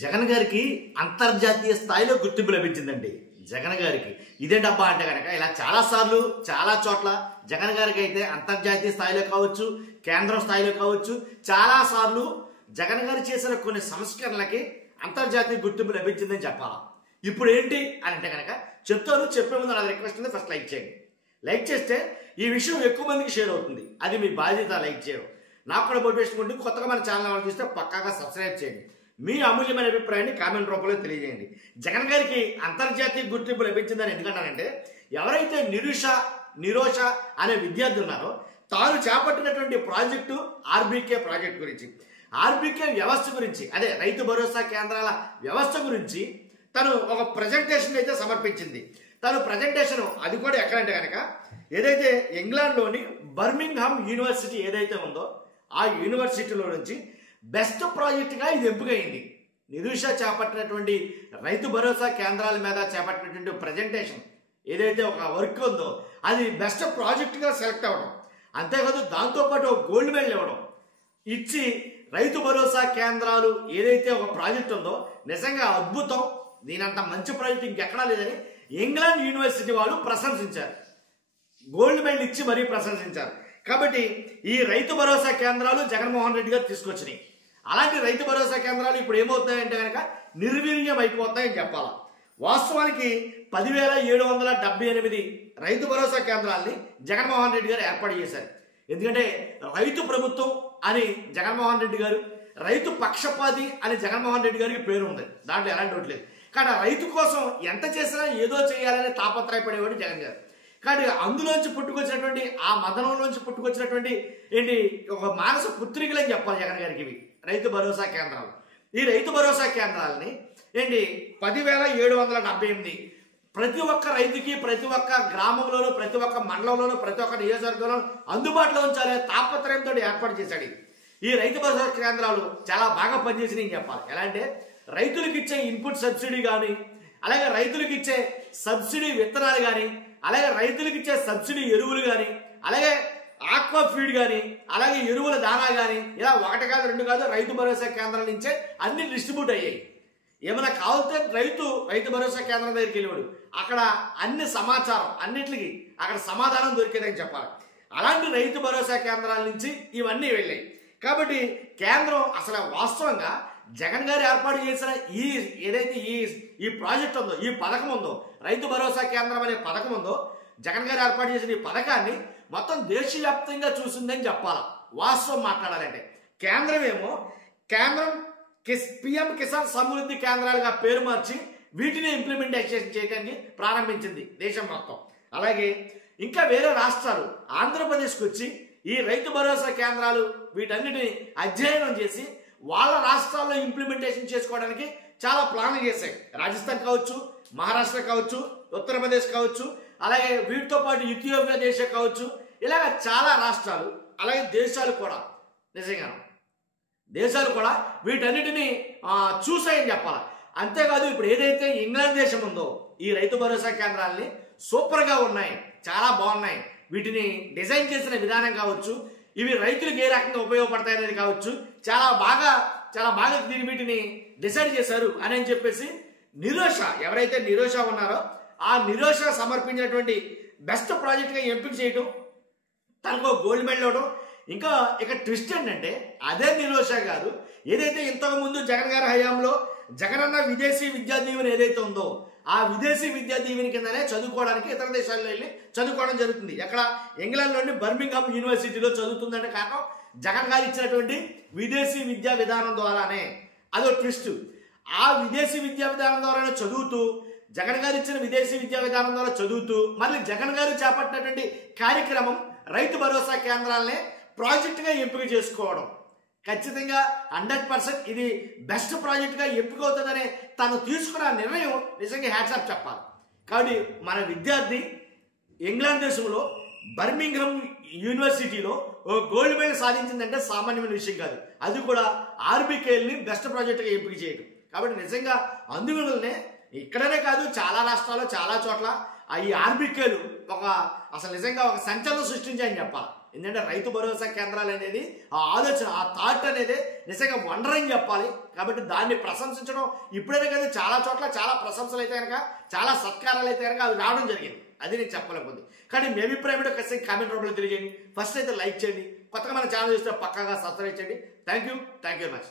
జగన్ గారికి అంతర్జాతీయ స్థాయిలో గుర్తింపు లభించిందండి. జగన్ గారికి ఇదేంటబ్బా అంటే కనుక ఇలా చాలా సార్లు చాలా చోట్ల జగన్ గారికి అయితే అంతర్జాతీయ స్థాయిలో కావచ్చు, కేంద్ర స్థాయిలో కావచ్చు, చాలా సార్లు జగన్ గారు చేసిన కొన్ని సంస్కరణలకి అంతర్జాతీయ గుర్తింపు లభించిందని చెప్పాలా. ఇప్పుడు ఏంటి అని అంటే కనుక చెప్తాను. చెప్పే ముందు నా రిక్వెస్ట్ ఉంది, ఫస్ట్ లైక్ చేయండి. లైక్ చేస్తే ఈ విషయం ఎక్కువ మందికి షేర్ అవుతుంది. అది మీ బాధ్యత. లైక్ చేయడం నాకు కూడా మోటివేషన్ ఉంటుంది. కొత్తగా మన ఛానల్ చూస్తే పక్కాగా సబ్స్క్రైబ్ చేయండి. మీ అమూల్యమైన అభిప్రాయాన్ని కామెంట్ రూపంలో తెలియజేయండి. జగన్ గారికి అంతర్జాతీయ గుర్తింపు లభించిందని ఎందుకంటానంటే, ఎవరైతే నిరోష అనే విద్యార్థి ఉన్నారో తాను చేపట్టినటువంటి ప్రాజెక్టు ఆర్బీకే ప్రాజెక్ట్ గురించి, ఆర్బీకే వ్యవస్థ గురించి, అదే రైతు భరోసా కేంద్రాల వ్యవస్థ గురించి తను ఒక ప్రజెంటేషన్ అయితే సమర్పించింది. తను ప్రజెంటేషన్ అది కూడా ఎక్కడంటే కనుక ఏదైతే ఇంగ్లాండ్లోని బర్మింగ్హామ్ యూనివర్సిటీ ఏదైతే ఉందో ఆ యూనివర్సిటీలో నుంచి బెస్ట్ ప్రాజెక్టుగా ఇది ఎంపికైంది. నిరూష చేపట్టినటువంటి రైతు భరోసా కేంద్రాల మీద చేపట్టినటువంటి ప్రజెంటేషన్ ఏదైతే ఒక వర్క్ ఉందో అది బెస్ట్ ప్రాజెక్టుగా సెలెక్ట్ అవ్వడం, అంతేకాదు దాంతోపాటు గోల్డ్ మెడల్ ఇవ్వడం ఇచ్చి రైతు భరోసా కేంద్రాలు ఏదైతే ఒక ప్రాజెక్ట్ ఉందో నిజంగా అద్భుతం, దీనంత మంచి ప్రాజెక్ట్ ఇంకెక్కడా లేదని ఇంగ్లాండ్ యూనివర్సిటీ వాళ్ళు ప్రశంసించారు. గోల్డ్ మెడల్ ఇచ్చి మరీ ప్రశంసించారు. కాబట్టి ఈ రైతు భరోసా కేంద్రాలు జగన్మోహన్ రెడ్డి గారు తీసుకొచ్చినాయి. అలాంటి రైతు భరోసా కేంద్రాలు ఇప్పుడు ఏమవుతాయంటే కనుక నిర్వీర్యం అయిపోతాయని చెప్పాలా. వాస్తవానికి 10,778 రైతు భరోసా కేంద్రాలని జగన్మోహన్ రెడ్డి గారు ఏర్పాటు చేశారు. ఎందుకంటే రైతు ప్రభుత్వం అని జగన్మోహన్ రెడ్డి గారు, రైతు పక్షపాతి అని జగన్మోహన్ రెడ్డి గారికి పేరు ఉంది, దాంట్లో ఎలాంటి ఒకటి లేదు. కానీ రైతు కోసం ఎంత చేసినా ఏదో చేయాలని తాపత్రయపడేవాడు జగన్ గారు. కానీ అందులోంచి పుట్టుకొచ్చినటువంటి ఆ మదనంలోంచి పుట్టుకొచ్చినటువంటి ఏంటి ఒక మానస పుత్రికలని చెప్పాలి జగన్ గారికి ఇవి రైతు భరోసా కేంద్రాలు. ఈ రైతు భరోసా కేంద్రాలని ఏంటి 10,778 ప్రతి ఒక్క రైతుకి, ప్రతి ఒక్క గ్రామంలోనూ, ప్రతి ఒక్క మండలంలోనూ, ప్రతి ఒక్క నియోజకవర్గంలోనూ అందుబాటులో ఉంచాలనే తాపత్రయంతో ఏర్పాటు చేశాడు. ఈ రైతు భరోసా కేంద్రాలు చాలా బాగా పనిచేసినాయి చెప్పాలి. ఎలా అంటే రైతులకు ఇచ్చే ఇన్పుట్ సబ్సిడీ కానీ, అలాగే రైతులకు ఇచ్చే సబ్సిడీ విత్తనాలు కానీ, అలాగే రైతులకు ఇచ్చే సబ్సిడీ ఎరువులు కానీ, అలాగే ఆక్వా ఫీడ్ కానీ, అలాగే ఎరువుల దానా కానీ, ఇలా ఒకటి కాదు రెండు కాదు రైతు భరోసా కేంద్రాల నుంచే అన్ని డిస్ట్రిబ్యూట్ అయ్యాయి. ఏమైనా కావాలంటే రైతు భరోసా కేంద్రం దగ్గరికి వెళ్ళేవాడు, అక్కడ అన్ని సమాచారం అన్నిటికి అక్కడ సమాధానం దొరికేదని చెప్పాలి. అలాంటి రైతు భరోసా కేంద్రాల నుంచి ఇవన్నీ వెళ్ళాయి. కాబట్టి కేంద్రం అసలు వాస్తవంగా జగన్ గారు ఏర్పాటు చేసిన ఈ ఏదైతే ఈ ప్రాజెక్ట్ ఉందో, ఈ పథకం ఉందో, రైతు భరోసా కేంద్రం అనే పథకం ఉందో, జగన్ గారు ఏర్పాటు చేసిన ఈ పథకాన్ని మొత్తం దేశవ్యాప్తంగా చూసిందని చెప్పాలి. వాస్తవం మాట్లాడాలంటే కేంద్రం పిఎం కిసాన్ సమృద్ధి కేంద్రాలుగా పేరు మార్చి వీటిని ఇంప్లిమెంటేషన్ చేయడానికి ప్రారంభించింది దేశం మొత్తం. అలాగే ఇంకా వేరే రాష్ట్రాలు ఆంధ్రప్రదేశ్కి వచ్చి ఈ రైతు భరోసా కేంద్రాలు వీటన్నిటిని అధ్యయనం చేసి వాళ్ళ రాష్ట్రాల్లో ఇంప్లిమెంటేషన్ చేసుకోవడానికి చాలా ప్లాన్లు చేశాయి. రాజస్థాన్ కావచ్చు, మహారాష్ట్ర కావచ్చు, ఉత్తరప్రదేశ్ కావచ్చు, అలాగే వీటితో పాటు ఇథియోపియా దేశం కావచ్చు, ఇలాగ చాలా రాష్ట్రాలు, అలాగే దేశాలు కూడా వీటన్నిటిని చూసాయని చెప్పాలి. అంతేకాదు ఇప్పుడు ఏదైతే ఇంగ్లాండ్ దేశం ఉందో ఈ రైతు భరోసా కేంద్రాలని సూపర్గా ఉన్నాయి, చాలా బాగున్నాయి. వీటిని డిజైన్ చేసిన విధానం కావచ్చు, ఇవి రైతులకు ఏ రకంగా ఉపయోగపడతాయి అనేది కావచ్చు, చాలా బాగా వీటిని డిసైడ్ చేశారు అని చెప్పేసి నిరోష ఎవరైతే నిరోష ఉన్నారో ఆ నిరోష సమర్పించినటువంటి బెస్ట్ ప్రాజెక్ట్గా ఎంపిక చేయడం, తనకు గోల్డ్ మెడల్ ఇవ్వడం. ఇంకా ఇక ట్విస్ట్ ఏంటంటే అదే నిరోష గారు ఏదైతే ఇంతకుముందు జగన్ గారి హయాంలో జగనన్న విదేశీ విద్యా దీవెన ఏదైతే ఉందో ఆ విదేశీ విద్యా దీవెన కిందనే చదువుకోవడానికి ఇతర దేశాల్లో వెళ్ళి చదువుకోవడం జరుగుతుంది. ఎక్కడ ఇంగ్లాండ్లోని బర్మింగ్హామ్ యూనివర్సిటీలో చదువుతుందంటే కారణం జగన్ గారు ఇచ్చినటువంటి విదేశీ విద్యా విధానం ద్వారానే. అదో ట్విస్ట్. ఆ విదేశీ విద్యా విధానం ద్వారానే చదువుతూ, జగన్ గారు ఇచ్చిన విదేశీ విద్యా విధానం ద్వారా చదువుతూ మళ్ళీ జగన్ గారు చేపట్టినటువంటి కార్యక్రమం రైతు భరోసా కేంద్రాలనే ప్రాజెక్టుగా ఎంపిక చేసుకోవడం. ఖచ్చితంగా 100% ఇది బెస్ట్ ప్రాజెక్టుగా ఎంపిక అవుతుందనే తను తీసుకున్న నిర్ణయం నిజంగా హ్యాట్సాప్ చెప్పాలి. కాబట్టి మన విద్యార్థి ఇంగ్లాండ్ దేశంలో బర్మింగ్హామ్ యూనివర్సిటీలో గోల్డ్ మెడల్ సాధించిందంటే సామాన్యమైన విషయం కాదు. అది కూడా ఆర్బీకేల్ని బెస్ట్ ప్రాజెక్టుగా ఎంపిక చేయడం. కాబట్టి నిజంగా అందువల్లనే ఇక్కడనే కాదు చాలా రాష్ట్రాల్లో చాలా చోట్ల ఈ ఆర్బీకేలు అసలు నిజంగా ఒక సంచలనం సృష్టించాయని చెప్పాలి. ఎందుకంటే రైతు భరోసా కేంద్రాలు అనేది ఆ ఆలోచన, ఆ థాట్ అనేది నిజంగా వండరని చెప్పాలి. కాబట్టి దాన్ని ప్రశంసించడం ఇప్పుడైనా కదా, చాలా చోట్ల చాలా ప్రశంసలు అయితే కనుక, చాలా సత్కారాలు అయితే కనుక అవి రావడం జరిగింది. అది నేను చెప్పలేకపోతుంది. కానీ మీ అభిప్రాయం కూడా ఖచ్చితంగా కామెంట్ రూపంలో తెలియజేయండి. ఫస్ట్ అయితే లైక్ చేయండి, కొత్తగా మన ఛానల్ చూస్తే పక్కాగా సబ్స్క్రైబ్ చేయండి. Thank you very much.